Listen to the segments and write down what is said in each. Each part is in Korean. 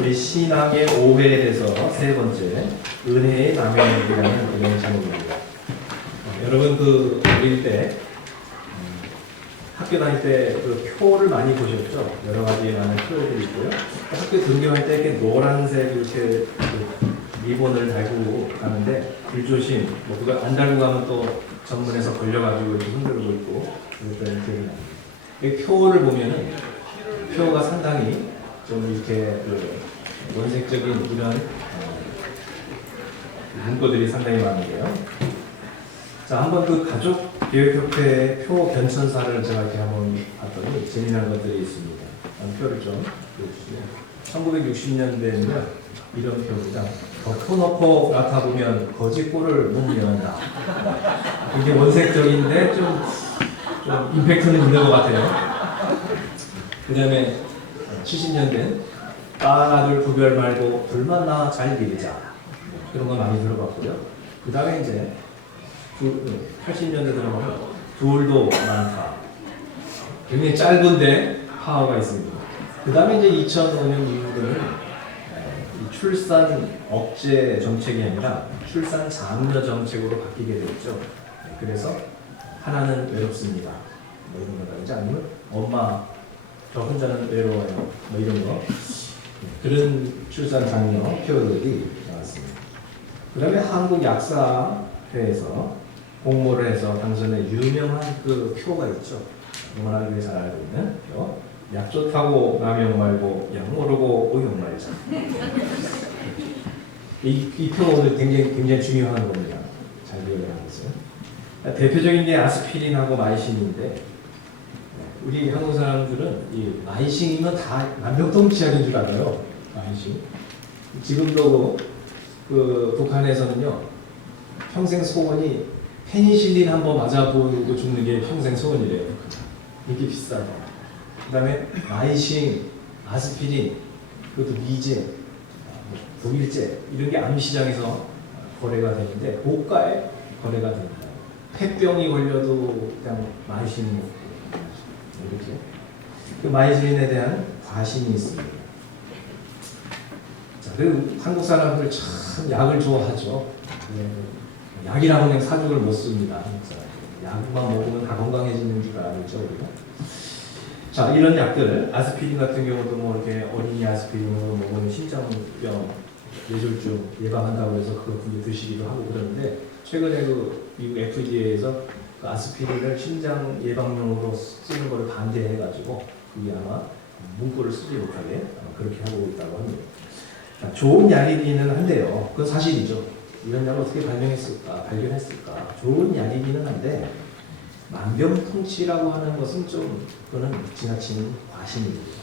우리 신앙의 오해에 대해서 세 번째, 은혜의 남용이라는 그런 제목입니다. 여러분 어릴 때 학교 다닐 때 그 표를 많이 보셨죠? 여러 가지 많은 표들이 있고요. 학교 등교할 때 이렇게 노란색 이렇게 리본을 달고 가는데 불조심, 뭐 그거 안 달고 가면 또 정문에서 걸려가지고 이렇게 흔들고 있고 그랬던 기억이 납니다. 이 표를 보면은 표가 상당히 좀 이렇게 원색적인 이런 문구들이 상당히 많은데요. 자, 한번 그 가족교육협회의 표 변천사를 제가 이렇게 한번 봤더니 재미난 것들이 있습니다. 표를 좀 보여주시면 1960년대에는 이런 표입니다. 덮어 놓고 나타보면 거지 꼴을 못 면한다. 이게 원색적인데 좀 임팩트는 있는 것 같아요. 그 다음에 70년대 딸아들 구별 말고 둘만 나 잘 기르자. 그런 거 많이 들어봤고요. 그 다음에 이제 80년대 들어가면 둘도 많다. 굉장히 짧은데 파워가 있습니다. 그 다음에 이제 2005년 이후로는 출산 억제 정책이 아니라 출산 장려 정책으로 바뀌게 됐죠. 그래서 하나는 외롭습니다. 뭐 이런 거라든지 아니면 엄마 저 혼자는 외로워요. 뭐 이런 거. 그런 출산 장려 표들이 나왔습니다. 그 다음에 한국약사회에서 공모를 해서 당선의 유명한 그 표가 있죠. 너무나 잘 알고 있는 표. 약 좋다고 남용 말고 약 모르고 의용 말자. 이 표가 오늘 굉장히 중요한 겁니다. 잘 기억을 하겠어요. 대표적인 게 아스피린하고 마이신인데 우리 한국 사람들은 이 마이신이면 다 만병통치약인 줄 알아요. 마이신. 지금도 그 북한에서는요 평생 소원이 페니실린 한번 맞아보고 죽는 게 평생 소원이래요. 이게 비싸다. 그 다음에 마이신, 아스피린, 그것도 미제, 독일제 이런 게 암시장에서 거래가 되는데 고가에 거래가 됩니다. 폐병이 걸려도 그냥 마이신 먹고 이렇게 그 마이신에 대한 과신이 있습니다. 자, 그리고 한국 사람들 참 약을 좋아하죠. 약이라고 그냥 사죽을 못 씁니다. 약만 먹으면 다 건강해지는 줄 알죠, 우리가. 자, 이런 약들, 아스피린 같은 경우도 뭐 이렇게 어린이 아스피린으로 먹으면 심장병, 뇌졸중 예방한다고 해서 그거 드시기도 하고 그러는데 최근에 그 미국 FDA에서 그 아스피린을 심장 예방용으로 쓰는 것을 반대해가지고 그게 아마 문구를 쓰지 못하게 그렇게 하고 있다고 합니다. 자, 좋은 약이기는 한데요. 그건 사실이죠. 이런 약을 어떻게 발견했을까? 좋은 약이기는 한데 만병통치라고 하는 것은 좀 그거는 지나치는 과신입니다.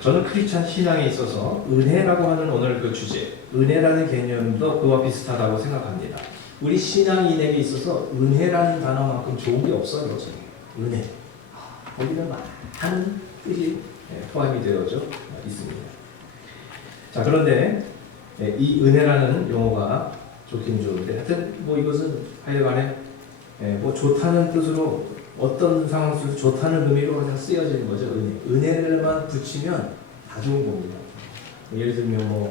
저는 크리스찬 신앙에 있어서 은혜라고 하는 오늘 그 주제, 은혜라는 개념도 그와 비슷하다고 생각합니다. 우리 신앙인에게 있어서 은혜라는 단어만큼 좋은 게 없어요. 저는. 은혜. 거기는 많은 뜻이 포함이 되어져 있습니다. 자, 그런데 이 은혜라는 용어가 좋긴 좋은데 하여튼 뭐 이것은 하여간에 뭐 좋다는 뜻으로 어떤 상황 속에서 좋다는 의미로 그냥 쓰여지는 거죠. 은혜를만 붙이면 다 좋은 겁니다. 예를 들면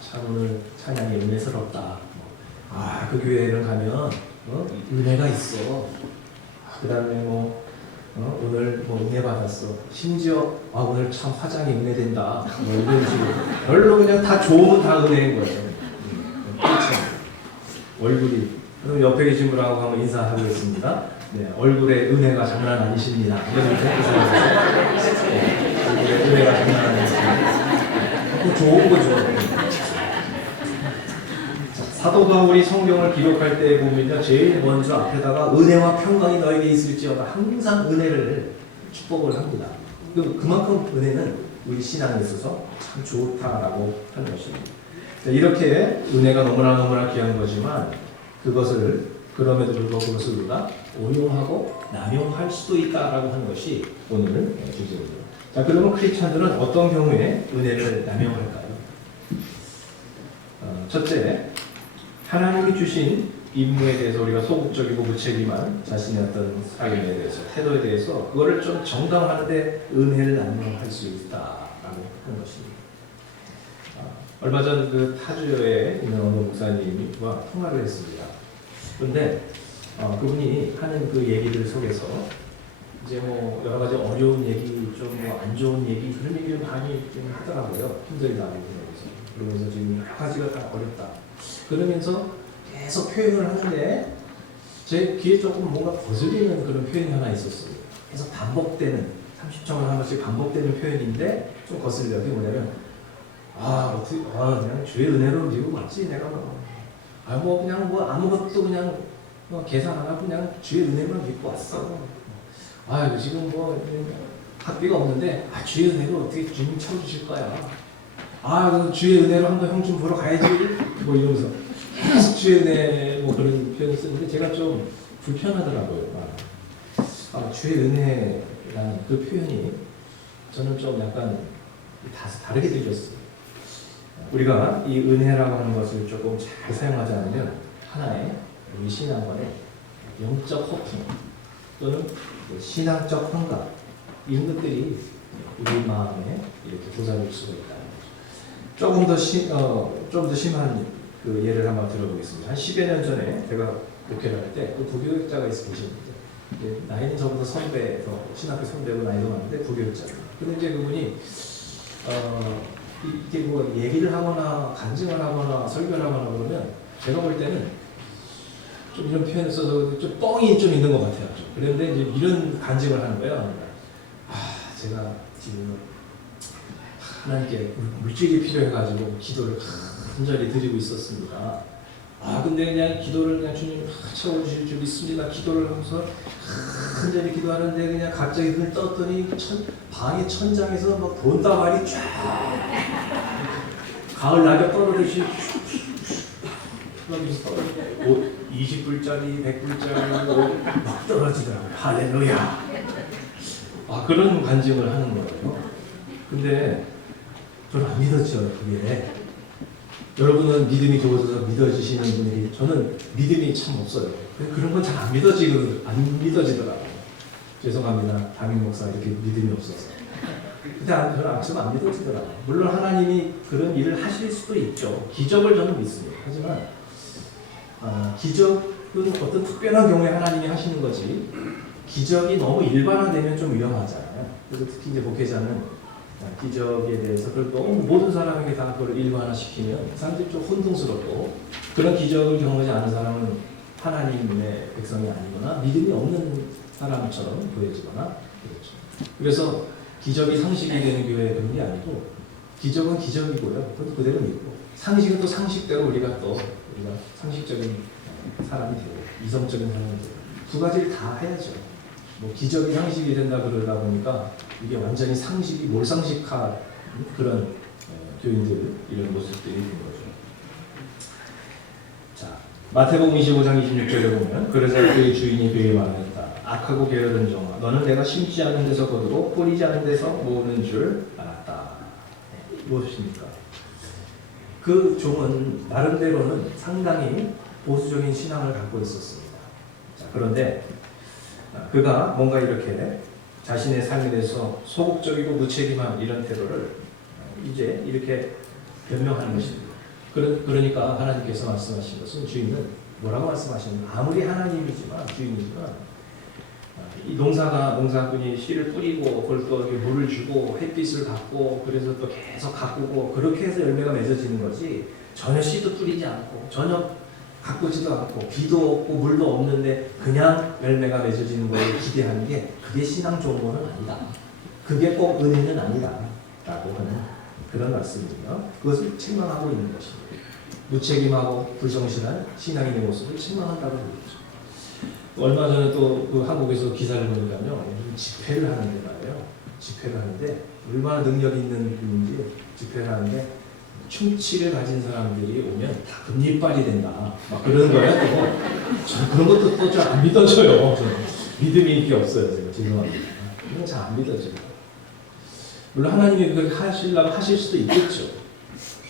참 오늘 찬양이 은혜스럽다. 그 교회를 가면 은혜가 있어. 그 다음에 오늘 은혜 받았어. 심지어 오늘 참 화장이 은혜된다. 이런 식으로 별로 그냥 다 좋으면 다 은혜인 거죠. 그렇죠. 얼굴이 그럼 옆에 계신 분하고 한번 인사하겠습니다. 네, 얼굴에 은혜가 장난 아니십니다. 이런 얼굴에 은혜가 장난 아니십니다. 그 좋은 거죠. 사도 바울이 성경을 기록할 때 보면요, 제일 먼저 앞에다가 은혜와 평강이 너에게 있을지어다 항상 은혜를 축복을 합니다. 그만큼 은혜는 우리 신앙에 있어서 참 좋다라고 하는 것입니다. 이렇게 은혜가 너무나 귀한 거지만 그럼에도 불구하고 그것을 우리가 오용하고 남용할 수도 있다라고 하는 것이 오늘 주제입니다. 자, 그러면 크리스찬들은 어떤 경우에 은혜를 남용할까요? 첫째, 하나님이 주신 임무에 대해서 우리가 소극적이고 무책임한 자신의 어떤 사견에 대해서 태도에 대해서 그거를 좀 정당화하는데 은혜를 남용할 수 있다라고 하는 것입니다. 얼마 전 그 타주에 있는 어느 목사님과 통화를 했습니다. 그런데 그분이 하는 그 얘기들 속에서 이제 뭐 여러 가지 어려운 얘기, 좀 뭐 안 좋은 얘기, 그런 얘기를 많이 좀 하더라고요. 힘들다고 그러면서 지금 여러 가지가 다 어렵다. 그러면서 계속 표현을 하는데 제 귀에 조금 뭔가 거슬리는 그런 표현이 하나 있었어요. 계속 반복되는, 30초마다 한 번씩 반복되는 표현인데 좀 거슬려요. 그게 뭐냐면 그냥 주의 은혜로 미국 왔지 내가 뭐 그냥 뭐 아무것도 그냥 뭐 계산 안 하고 그냥 주의 은혜만 믿고 왔어. 지금 뭐 학비가 없는데 주의 은혜로 어떻게 주님 채워주실 거야. 그 주의 은혜로 한번 형 좀 보러 가야지. 뭐 이러면서 계속 주의 은혜 뭐 그런 표현을 쓰는데 제가 좀 불편하더라고요. 주의 은혜라는 그 표현이 저는 좀 약간 다르게 들렸어요. 우리가 이 은혜라고 하는 것을 조금 잘 사용하지 않으면 하나의 우리 신앙관의 영적 호풍 또는 신앙적 환각 이런 것들이 우리 마음에 이렇게 도사릴 수가 있다는 거죠. 좀 더 심한 그 예를 한번 들어보겠습니다. 한 10여 년 전에 제가 목회를 할 때 그 부교육자가 계셨는데 나이는 저보다 선배에서 신학교 선배고 나이도 많은데 부교육자입니다. 근데 이제 그분이 이게 뭐 얘기를 하거나 간증을 하거나 설교를 하거나 그러면 제가 볼 때는 좀 이런 표현을 써서 좀 뻥이 좀 있는 것 같아요. 그런데 이제 이런 간증을 하는 거예요. 제가 지금 하나님께 물질이 필요해가지고 기도를 간절히 드리고 있었습니다. 근데 그냥 기도를 그냥 주님 채워주실 줄 믿습니다. 기도를 하면서 간절히 기도하는데 그냥 갑자기 눈을 떴더니 방의 천장에서 막 돈다발이 쫙 가을 낙엽 떨어지듯이 20불짜리, 100불짜리 막 떨어지더라고요. 할렐루야. 그런 간증을 하는 거예요. 근데 저는 안 믿었죠, 그게. 여러분은 믿음이 좋아서 믿어지시는 분이, 저는 믿음이 참 없어요. 그런 건 잘 안 믿어지더라고요. 죄송합니다. 담임 목사 이렇게 믿음이 없어서. 근데 저는 안 믿어지더라고요. 물론 하나님이 그런 일을 하실 수도 있죠. 기적을 저는 믿습니다. 하지만 기적은 어떤 특별한 경우에 하나님이 하시는 거지, 기적이 너무 일반화되면 좀 위험하잖아요. 그래서 특히 이제 목회자는 기적에 대해서 너무 모든 사람에게 다 그걸 일반화시키면 사람들이 좀 혼동스럽고, 그런 기적을 경험하지 않은 사람은 하나님의 백성이 아니거나 믿음이 없는 사람처럼 보여지거나 그렇죠. 그래서 기적이 상식이 되는 교회에 그런 게 아니고, 기적은 기적이고요. 그것도 그대로 믿고, 상식은 또 상식대로 우리가 상식적인 사람이 되고 이성적인 사람이 되고, 두 가지를 다 해야죠. 뭐 기적이 상식이 된다 그러다 보니까 이게 완전히 상식이 몰상식화 그런 교인들 이런 모습들이 있는 거죠. 자, 마태복음 25장 26절에 보면 그래서 그의 주인이 그에게 말하였다. 악하고 게으른 종아, 너는 내가 심지 않은 데서 거두고 뿌리지 않은 데서 모으는 줄 알았다. 무엇입니까? 그 종은 나름대로는 상당히 보수적인 신앙을 갖고 있었습니다. 자, 그런데 그가 뭔가 이렇게 자신의 삶에 대해서 소극적이고 무책임한 이런 태도를 이제 이렇게 변명하는 것입니다. 그러니까 하나님께서 말씀하신 것은, 주인은 뭐라고 말씀하시는, 아무리 하나님이지만 주인이지만 이 농사꾼이 씨를 뿌리고 그걸 또 물을 주고 햇빛을 받고 그래서 또 계속 가꾸고 그렇게 해서 열매가 맺어지는 거지, 전혀 씨도 뿌리지 않고 전혀 가꾸지도 않고 비도 없고 물도 없는데 그냥 열매가 맺어지는 걸 기대하는 게, 그게 신앙 정도는 아니다. 그게 꼭 은혜는 아니다 라고 하는 그런 말씀이에요. 그것을 책망하고 있는 것입니다. 무책임하고 불성실한 신앙인의 모습을 책망한다고 그러죠. 얼마 전에 또 그 한국에서 기사를 보니까요, 집회를 하는데 말이에요. 집회를 하는데 얼마나 능력 있는 분인지, 집회를 하는데 충치를 가진 사람들이 오면 다 금리빨이 된다 막 그러는 거예요. 또 저는 그런 것도 또 잘 안 믿어져요. 저는 믿음이 이렇게 없어요. 제가 죄송합니다. 이건 잘 안 믿어져요. 물론 하나님이 그렇게 하시려고 하실 수도 있겠죠.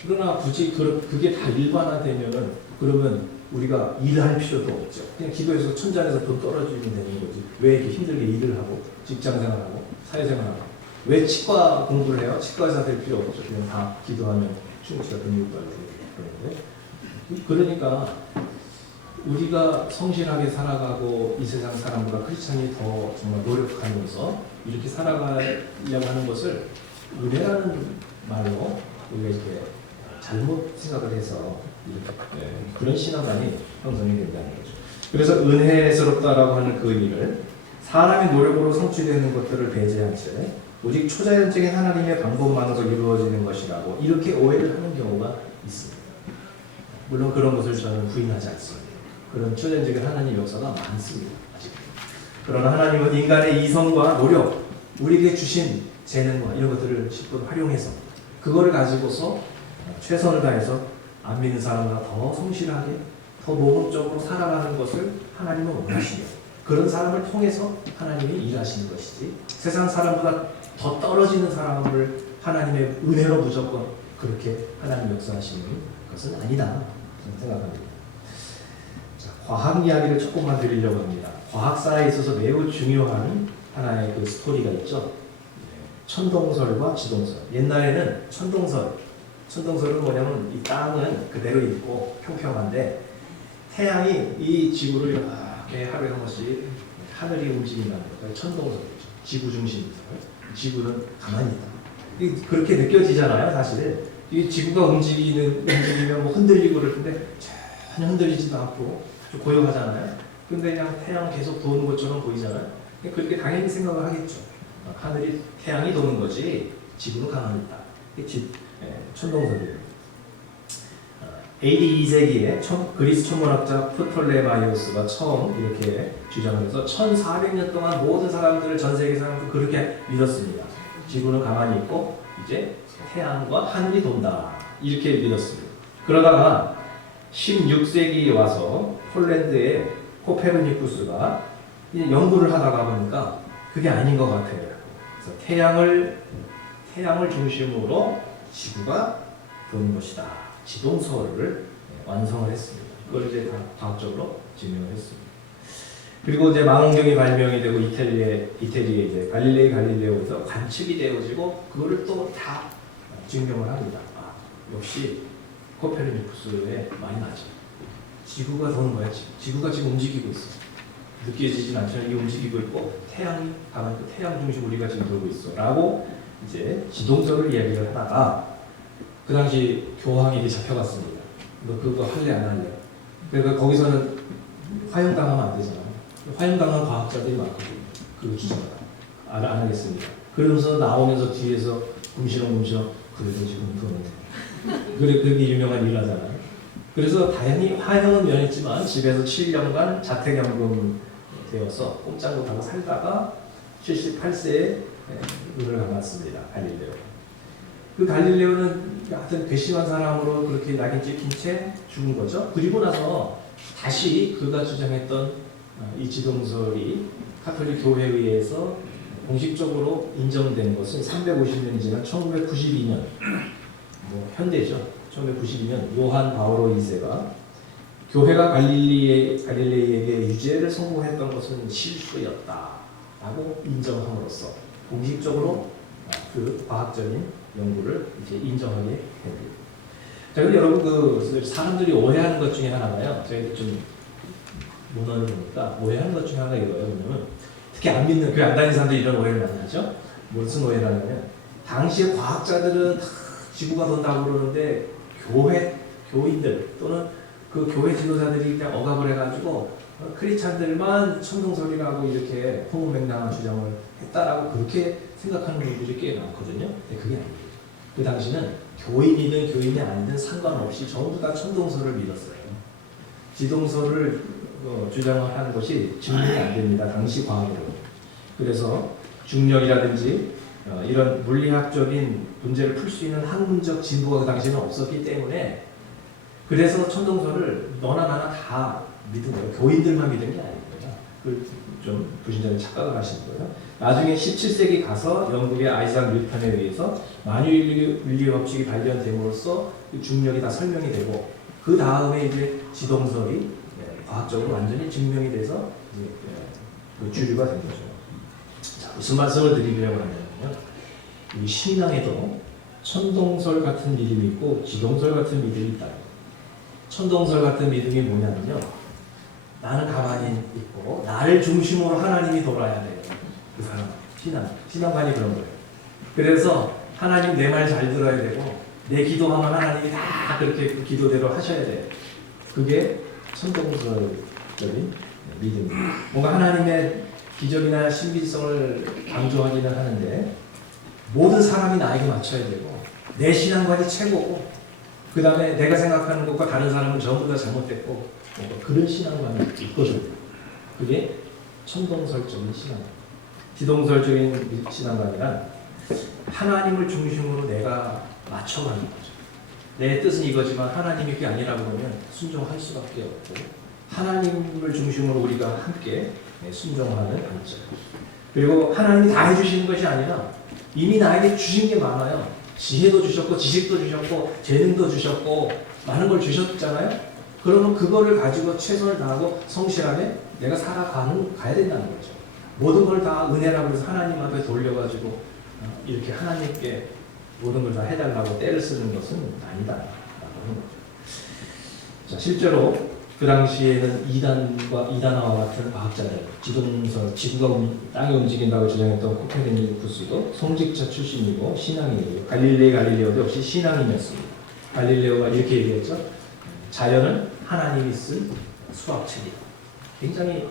그러나 굳이 그게 다 일반화되면은, 그러면 우리가 일할 필요도 없죠. 그냥 기도해서 천장에서 돈 떨어지면 되는 거지. 왜 이렇게 힘들게 일을 하고 직장생활하고 사회생활하고 왜 치과 공부를 해요? 치과 의사 될 필요 없죠. 그냥 다 기도하면 충치가 근육 발라고 그러는데. 그러니까 우리가 성실하게 살아가고 이 세상 사람보다 크리스찬이 더 정말 노력하면서 이렇게 살아가려고 하는 것을 은혜라는 말로 우리가 이렇게 잘못 생각을 해서 이렇게 그런 신앙관이 형성이 된다는 거죠. 그래서 은혜스럽다라고 하는 그 의미를 사람의 노력으로 성취되는 것들을 배제한 채 오직 초자연적인 하나님의 방법만으로 이루어지는 것이라고 이렇게 오해를 하는 경우가 있습니다. 물론 그런 것을 저는 부인하지 않습니다. 그런 초자연적인 하나님 역사가 많습니다. 아직. 그러나 하나님은 인간의 이성과 노력, 우리에게 주신 재능과 이런 것들을 10% 활용해서 그거를 가지고서 최선을 다해서 안 믿는 사람보다 더 성실하게 더 모범적으로 살아가는 것을 하나님은 원하시며 그런 사람을 통해서 하나님이 일하시는 것이지 세상 사람보다 더 떨어지는 사람을 하나님의 은혜로 무조건 그렇게 하나님 역사하시는 것은 아니다 저는 생각합니다. 자, 과학 이야기를 조금만 드리려고 합니다. 과학사에 있어서 매우 중요한 하나의 그 스토리가 있죠. 천동설과 지동설. 옛날에는 천동설은 뭐냐면 이 땅은 그대로 있고 평평한데 태양이 이 지구를 이렇게 하루에 한 번씩 하늘이 움직인다는 거예요. 천동설이죠. 지구 중심설. 지구는 가만히 있다. 그렇게 느껴지잖아요, 사실. 이 지구가 움직이면 뭐 흔들리고 그럴 텐데 전혀 흔들리지도 않고 좀 고요하잖아요. 근데 그냥 태양 계속 도는 것처럼 보이잖아요. 그렇게 당연히 생각을 하겠죠. 하늘이 태양이 도는 거지 지구는 가만히 있다. 천동설이에요. AD 2세기에 그리스 천문학자 프톨레마이오스가 처음 이렇게 주장을 해서 1400년 동안 모든 사람들을 전 세계 사람들 그렇게 믿었습니다. 지구는 가만히 있고 이제 태양과 하늘이 돈다 이렇게 믿었습니다. 그러다가 16세기에 와서 폴란드의 코페르니쿠스가 이제 연구를 하다가 보니까 그게 아닌 것 같아요. 그래서 태양을 중심으로 지구가 도는 것이다. 지동설을 완성을 했습니다. 그걸 이제 다 과학적으로 증명을 했습니다. 그리고 이제 망원경이 발명이 되고 이태리에 이제 갈릴레오에서 관측이 되어지고 그거를 또 다 증명을 합니다. 역시 코페르니쿠스의 말이 맞아. 지구가 도는 거야. 지구가 지금 움직이고 있어. 느껴지진 않지만 이 움직이고 있고 태양이 가만히 있고 태양 중심 우리가 지금 돌고 있어라고 이제 지동설을 이야기를 하다가 그 당시 교황이 잡혀갔습니다. 너 그거 할래 안 할래? 그러니까 거기서는 화형당하면 안 되잖아요. 화형당한 과학자들이 많거든요. 그거 주장하다. 안 하겠습니다. 그러면서 나오면서 뒤에서 궁시렁 그래도 지금 그거는 그래 그게 유명한 일 하잖아요. 그래서 다행히 화형은 면했지만 집에서 7년간 자택연금 되어서 꼼짝 못하고 살다가 78세에 눈을 감았습니다. 갈릴레오. 그 갈릴레오는 하여튼 괘씸한 사람으로 그렇게 낙인 찍힌 채 죽은 거죠. 그리고 나서 다시 그가 주장했던 이 지동설이 카톨릭 교회에 의해서 공식적으로 인정된 것은 350년이 지난 1992년 현대죠. 1992년 요한 바오로 2세가 교회가 갈릴레이에게 유죄를 선고했던 것은 실수였다라고 인정함으로써 공식적으로 그 과학적인 연구를 이제 인정하게 됩니다. 자, 근데 여러분 그 사람들이 오해하는 것 중에 하나가요. 저희도 좀 문헌을 보니까 오해하는 것 중에 하나가 이거예요. 왜냐면 특히 안 믿는 교회 안 다니는 사람들이 이런 오해를 많이 하죠. 무슨 오해를 하냐면 당시에 과학자들은 다 지구가 돈다고 그러는데 교인들 또는 그 교회 지도자들이 그냥 억압을 해가지고 크리스찬들만 천동설이라고 이렇게 허무맹랑한 주장을 했다라고 그렇게 생각하는 분들이 꽤 많거든요. 근데 그게 아니에요. 그 당시는 교인이든 교인이 아니든 상관없이 전부 다 천동설을 믿었어요. 지동설을 주장하는 것이 증명이 안 됩니다. 당시 과학으로. 그래서 중력이라든지 이런 물리학적인 문제를 풀 수 있는 학문적 진보가 그 당시에는 없었기 때문에 그래서 천동설을 너나 나나 다 믿은 거예요. 교인들만 믿은 게 아닙니다. 그걸 좀 부신자는 착각을 하시는 거예요. 나중에 17세기 가서 영국의 아이작 뉴턴에 의해서 만유인류 법칙이 발견됨으로써 중력이 다 설명이 되고 그 다음에 이제 지동설이 과학적으로 완전히 증명이 돼서 그 주류가 된 거죠. 자, 무슨 말씀을 드리려고 하냐면요. 이 신앙에도 천동설 같은 믿음이 있고 지동설 같은 믿음이 있다. 천동설 같은 믿음이 뭐냐면요, 나는 가만히 있고 나를 중심으로 하나님이 돌아야 돼요. 그 사람 신앙관이 그런 거예요. 그래서 하나님 내 말 잘 들어야 되고 내 기도하면 하나님이 다 그렇게 그 기도대로 하셔야 돼요. 그게 천동설적인 믿음이에요. 뭔가 하나님의 기적이나 신비성을 강조하기는 하는데 모든 사람이 나에게 맞춰야 되고 내 신앙관이 최고고 그 다음에 내가 생각하는 것과 다른 사람은 전부 다 잘못됐고 그런 신앙관이 있거든요. 그게 천동설적인 신앙관. 지동설적인 신앙관이란 하나님을 중심으로 내가 맞춰가는 거죠. 내 뜻은 이거지만 하나님이 그게 아니라고 하면 순종할 수밖에 없고 하나님을 중심으로 우리가 함께 순종하는 관점. 그리고 하나님이 다 해주시는 것이 아니라 이미 나에게 주신 게 많아요. 지혜도 주셨고 지식도 주셨고 재능도 주셨고 많은 걸 주셨잖아요. 그러면 그거를 가지고 최선을 다하고 성실하게 내가 가야 된다는 거죠. 모든 걸 다 은혜라고 해서 하나님 앞에 돌려가지고 이렇게 하나님께 모든 걸 다 해달라고 때를 쓰는 것은 아니다라고 하는 거죠. 자, 실제로 그 당시에는 이단화와 같은 과학자들, 지동설, 지구가 땅이 움직인다고 주장했던 코페르니쿠스도 성직자 출신이고 신앙인이에요. 갈릴레오도 역시 신앙인이었습니다. 갈릴레오가 이렇게 얘기했죠. 자연은 하나님이 쓴 수학책이다. 굉장히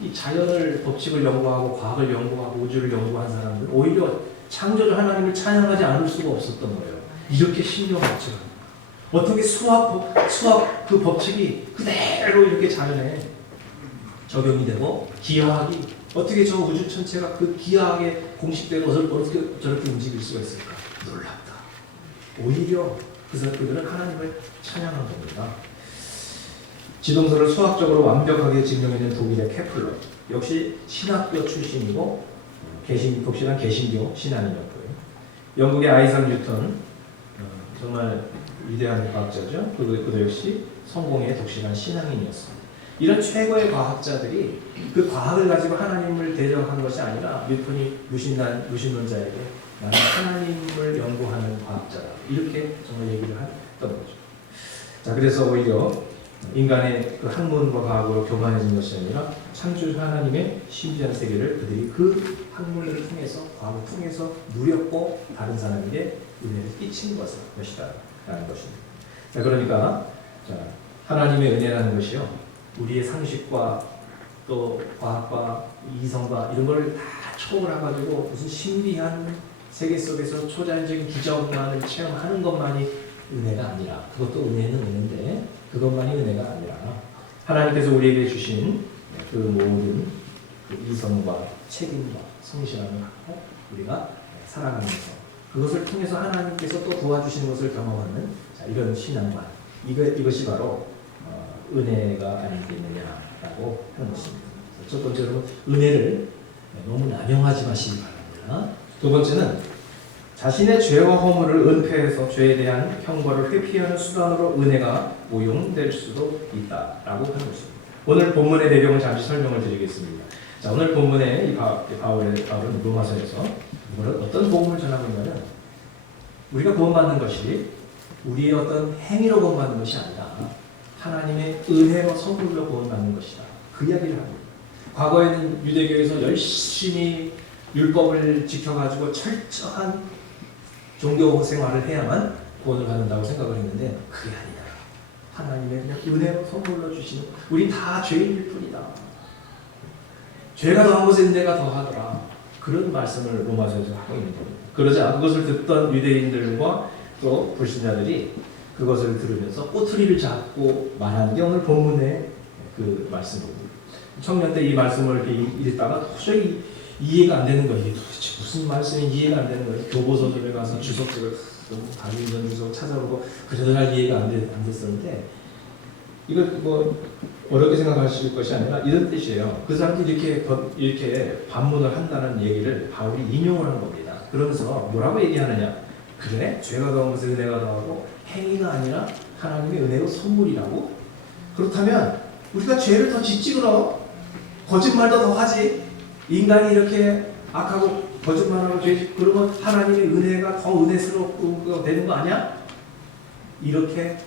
이 자연을 법칙을 연구하고 과학을 연구하고 우주를 연구한 사람들 오히려 창조주 하나님을 찬양하지 않을 수가 없었던 거예요. 이렇게 신묘하죠. 어떻게 수학 그 법칙이 그대로 이렇게 자연에 적용이 되고 기하학이 어떻게 저 우주 전체가 그 기하학의 공식대로 어떻게 저렇게 움직일 수가 있을까? 놀랍다. 오히려 그들은 하나님을 찬양한 겁니다. 지동설을 수학적으로 완벽하게 증명해낸 독일의 케플러 역시 신학교 출신이고 독실한 개신교 신앙인이었고요. 영국의 아이작 뉴턴 정말 위대한 과학자죠. 그도 역시 성공의 독실한 신앙인이었습니다. 이런 최고의 과학자들이 그 과학을 가지고 하나님을 대적한 것이 아니라 뉴턴이 무신론자에게 나는 하나님을 연구하는 과학자다. 이렇게 정말 얘기를 했던 거죠. 자, 그래서 오히려 인간의 그 학문과 과학으로 교만해진 것이 아니라 창조주 하나님의 신비한 세계를 그들이 그 학문을 통해서 과학을 통해서 누렸고 다른 사람에게 은혜를 끼친 것이다 라는 것입니다. 자, 그러니까 하나님의 은혜라는 것이요 우리의 상식과 또 과학과 이성과 이런 걸 다 초월해가지고 무슨 신비한 세계 속에서 초자연적인 기적만을 체험하는 것만이 은혜가 아니라 그것도 은혜는 은혜인데 그것만이 은혜가 아니라 하나님께서 우리에게 주신 그 모든 그 이성과 책임과 성실함을 갖고 우리가 살아가면서 그것을 통해서 하나님께서 또 도와주시는 것을 경험하는 이런 신앙관 이것이 바로 은혜가 아니겠느냐라고 하는 것입니다. 첫 번째로 은혜를 너무 남용하지 마시기 바랍니다. 두 번째는 자신의 죄와 허물을 은폐해서 죄에 대한 형벌을 회피하는 수단으로 은혜가 오용될 수도 있다라고 하는 것입니다. 오늘 본문의 내용을 잠시 설명을 드리겠습니다. 자, 오늘 본문에 이 바울은 로마서에서 어떤 복음을 전하고 있냐면 우리가 구원받는 것이 우리의 어떤 행위로 구원받는 것이 아니라 하나님의 은혜로 선물로 구원받는 것이다. 그 이야기를 합니다. 과거에는 유대교에서 열심히 율법을 지켜가지고 철저한 종교 생활을 해야만 구원을 받는다고 생각을 했는데 그게 아니라 하나님의 그냥 은혜로 선물로 주시는 우리 다 죄인일 뿐이다. 죄가 더한 것에 은혜가 더하더라. 그런 말씀을 로마서에서 하고 있는 겁니다. 그러자 그것을 듣던 유대인들과 또 불신자들이 그것을 들으면서 꼬투리를 잡고 말하는 게 오늘 본문의 그 말씀입니다. 청년 때 이 말씀을 이렇게 읽다가 도저히 이해가 안 되는 거예요. 이게 도대체 무슨 말씀이 이해가 안 되는 거예요. 교보서들에 가서 주석들을 다른 주석 찾아보고 그러더라 이해가 안 됐었는데 이걸 뭐 어렵게 생각하실 것이 아니라 이런 뜻이에요. 그 사람들이 이렇게 반문을 한다는 얘기를 바울이 인용을 한 겁니다. 그러면서 뭐라고 얘기하느냐? 그래? 죄가 더한 것에 은혜가 더하고 행위가 아니라 하나님의 은혜로 선물이라고? 그렇다면 우리가 죄를 더 짓지 그럼 거짓말도 더 하지. 인간이 이렇게 악하고 거짓말하고 죄 그러면 하나님의 은혜가 더 은혜스럽고 되는 거 아니야? 이렇게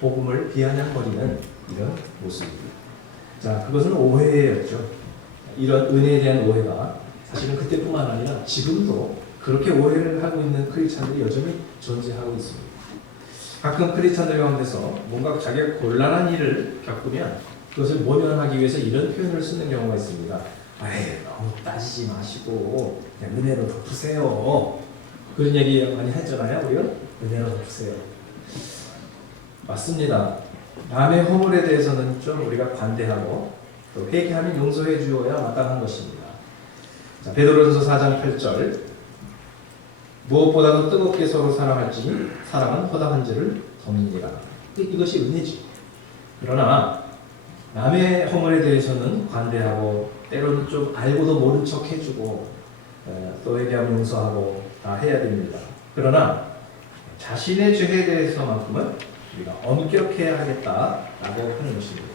복음을 비아냥거리는 이런 모습입니다. 자, 그것은 오해였죠. 이런 은혜에 대한 오해가 사실은 그때뿐만 아니라 지금도 그렇게 오해를 하고 있는 크리스찬들이 여전히 존재하고 있습니다. 가끔 크리스찬들 가운데서 뭔가 자기가 곤란한 일을 겪으면 그것을 모면하기 위해서 이런 표현을 쓰는 경우가 있습니다. 아이, 너무 따지지 마시고 그냥 은혜로 덮으세요. 그런 얘기 많이 했잖아요. 우리가 은혜로 덮으세요. 맞습니다. 남의 허물에 대해서는 좀 우리가 관대하고 또 회개하면 용서해 주어야 마땅한 것입니다. 자, 베드로전서 4장 8절 무엇보다도 뜨겁게 서로 사랑할지니 사랑은 허다한 죄를 덮느니라. 이것이 은혜지. 그러나 남의 허물에 대해서는 관대하고 때로는 좀 알고도 모른 척 해주고 또 회개하면 용서하고 다 해야 됩니다. 그러나 자신의 죄에 대해서만큼은 우리가 엄격해야 하겠다라고 하는 것입니다.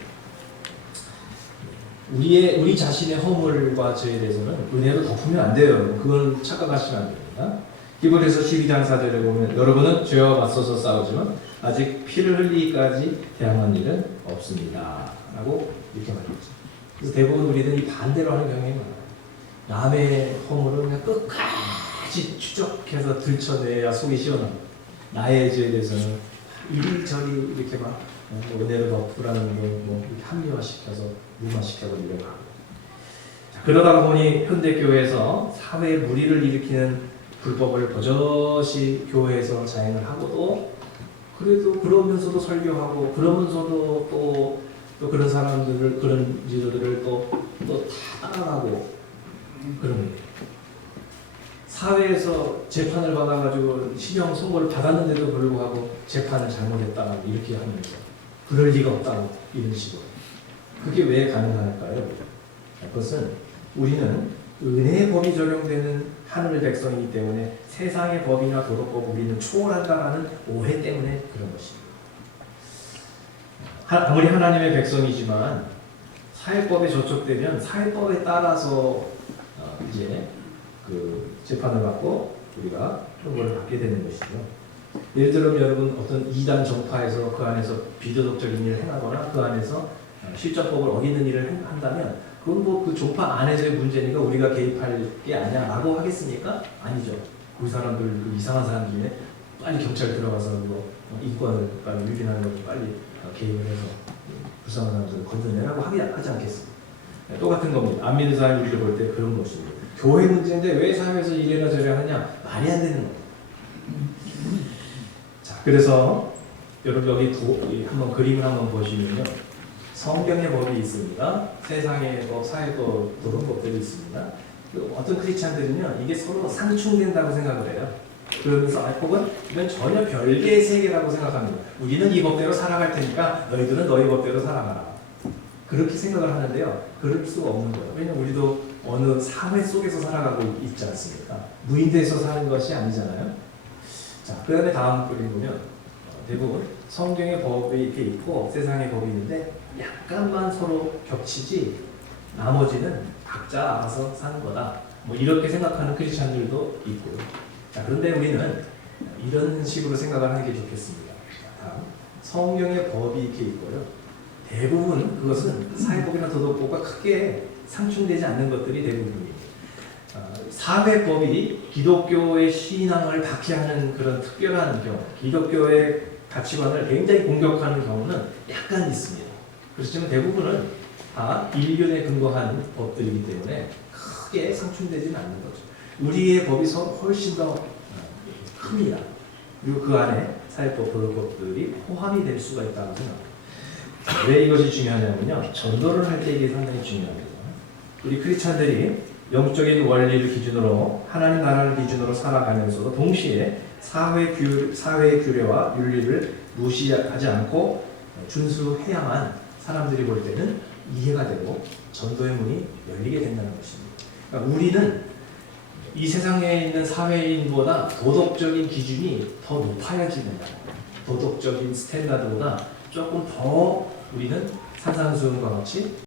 우리 자신의 허물과 죄에 대해서는 은혜로 덮으면 안 돼요. 그걸 착각하시면 안 됩니다. 히브리서 12장 4절에 보면 여러분은 죄와 맞서서 싸우지만 아직 피를 흘리기까지 대항한 일은 없습니다. 라고 이렇게 말했죠. 그래서 대부분 우리는 이 반대로 하는 경향이 많아요. 남의 허물을 그냥 끝까지 추적해서 들춰내야 속이 시원합니다. 나의 죄에 대해서는 이리저리 이렇게 막 은혜를 덮으라는 걸 뭐 합리화시켜서 무마시켜버리려고 하고. 그러다 보니 현대교회에서 사회에 무리를 일으키는 불법을 버젓이 교회에서 자행을 하고도 그래도 그러면서도 설교하고 그러면서도 또 그런 사람들을 그런 지도들을 또 다 따라가고 그런 거예요. 사회에서 재판을 받아가지고 실형 선고를 받았는데도 불구하고 재판을 잘못했다고 이렇게 하면서 그럴 리가 없다고 이런 식으로 그게 왜 가능할까요? 그것은 우리는 은혜의 법이 적용되는 하늘의 백성이기 때문에 세상의 법이나 도덕법 우리는 초월한다라는 오해 때문에 그런 것입니다. 아무리 하나님의 백성이지만 사회법에 저촉되면 사회법에 따라서 이제 그 재판을 받고 우리가 형벌을 받게 되는 것이죠. 예를 들면 여러분 어떤 이단 정파에서 그 안에서 비도덕적인 일을 행하거나 그 안에서 실정법을 어기는 일을 한다면 그건 뭐 그 종파 안에서의 문제니까 우리가 개입할 게 아니야라고 하겠습니까? 아니죠. 그 사람들 그 이상한 사람들이 빨리 경찰 들어가서 뭐 인권을 빨리 유린하는 걸 빨리 개입을 해서 불쌍한 사람들을 건져내라고 하지 않겠습니다. 똑같은 겁니다. 안 믿는 사람이 우리를 볼 때 그런 것입니다. 교회 문제인데 왜 사회에서 이래나 저래나 하냐? 말이 안 되는 겁니다. 자, 그래서 여러분 여기 한번 그림을 한번 보시면요. 성경의 법이 있습니다. 세상의 법, 사회법, 도덕법들이 있습니다. 어떤 크리스찬들은요, 이게 서로 상충된다고 생각을 해요. 그러면서 법은 이건 전혀 별개의 세계라고 생각합니다. 우리는 이 법대로 살아갈 테니까 너희들은 너희 법대로 살아가라. 그렇게 생각을 하는데요. 그럴 수가 없는 거예요. 왜냐하면 우리도 어느 사회 속에서 살아가고 있지 않습니까? 무인도에서 사는 것이 아니잖아요. 자, 그 다음에 다음 그림 보면 대부분 성경의 법이 이렇게 있고 세상의 법이 있는데 약간만 서로 겹치지 나머지는 각자 알아서 사는 거다. 뭐 이렇게 생각하는 크리스찬들도 있고요. 자, 그런데 우리는 이런 식으로 생각을 하는 게 좋겠습니다. 다음, 성경의 법이 이렇게 있고요. 대부분 그것은 사회법이나 도덕법과 크게 상충되지 않는 것들이 대부분입니다. 사회법이 기독교의 신앙을 박해하는 그런 특별한 경우, 기독교의 가치관을 굉장히 공격하는 경우는 약간 있습니다. 그렇지만 대부분은 다 인륜에 근거한 법들이기 때문에 크게 상충되지는 않는 거죠. 우리의 법이 훨씬 더 큽니다. 그리고 그 안에 사회법, 도덕법들이 포함이 될 수가 있다고 생각합니다. 왜 이것이 중요하냐면요. 전도를 할 때 이게 상당히 중요합니다. 우리 크리스찬들이 영적인 원리를 기준으로 하나님 나라를 기준으로 살아가면서도 동시에 사회의 규례와 윤리를 무시하지 않고 준수해야만 사람들이 볼 때는 이해가 되고 전도의 문이 열리게 된다는 것입니다. 그러니까 우리는 이 세상에 있는 사회인보다 도덕적인 기준이 더 높아야지 된다. 도덕적인 스탠다드보다 조금 더 우리는 산산수훈과 같이